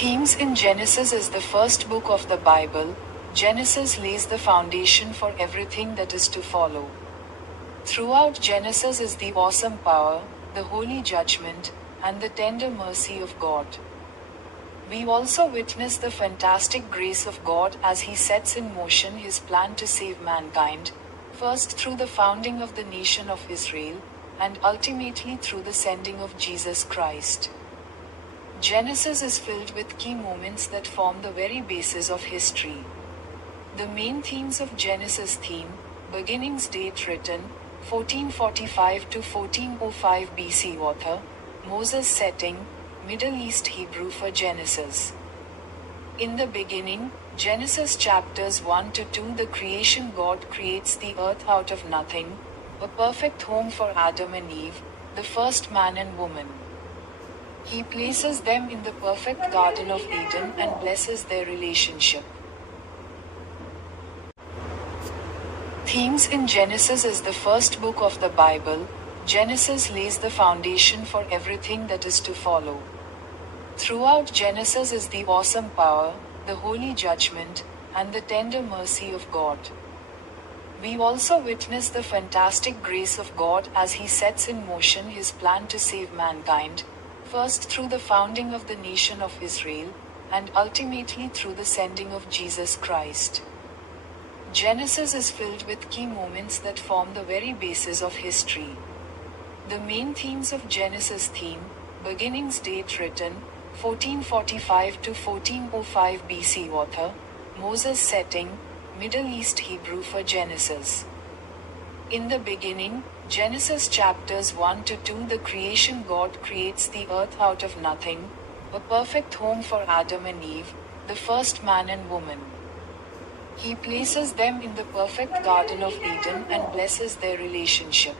Themes in Genesis is the first book of the Bible. Genesis lays the foundation for everything that is to follow. Throughout Genesis is the awesome power, the holy judgment, and the tender mercy of God. We also witness the fantastic grace of God as He sets in motion His plan to save mankind, first through the founding of the nation of Israel, and ultimately through the sending of Jesus Christ. Genesis is filled with key moments that form the very basis of history. The main themes of Genesis theme, beginnings date written, 1445 to 1405 BC author, Moses setting, Middle East Hebrew for Genesis. In the beginning, Genesis chapters 1 to 2 the creation God creates the earth out of nothing, a perfect home for Adam and Eve, the first man and woman. He places them in the perfect Garden of Eden and blesses their relationship. Themes in Genesis is the first book of the Bible. Genesis lays the foundation for everything that is to follow. Throughout Genesis is the awesome power, the holy judgment, and the tender mercy of God. We also witness the fantastic grace of God as He sets in motion His plan to save mankind, first through the founding of the nation of Israel, and ultimately through the sending of Jesus Christ. Genesis is filled with key moments that form the very basis of history. The main themes of Genesis theme, beginnings date written, 1445 to 1405 BC author, Moses setting, Middle East Hebrew for Genesis. In the beginning, Genesis chapters 1 to 2 the creation God creates the earth out of nothing, a perfect home for Adam and Eve, the first man and woman. He places them in the perfect Garden of Eden and blesses their relationship.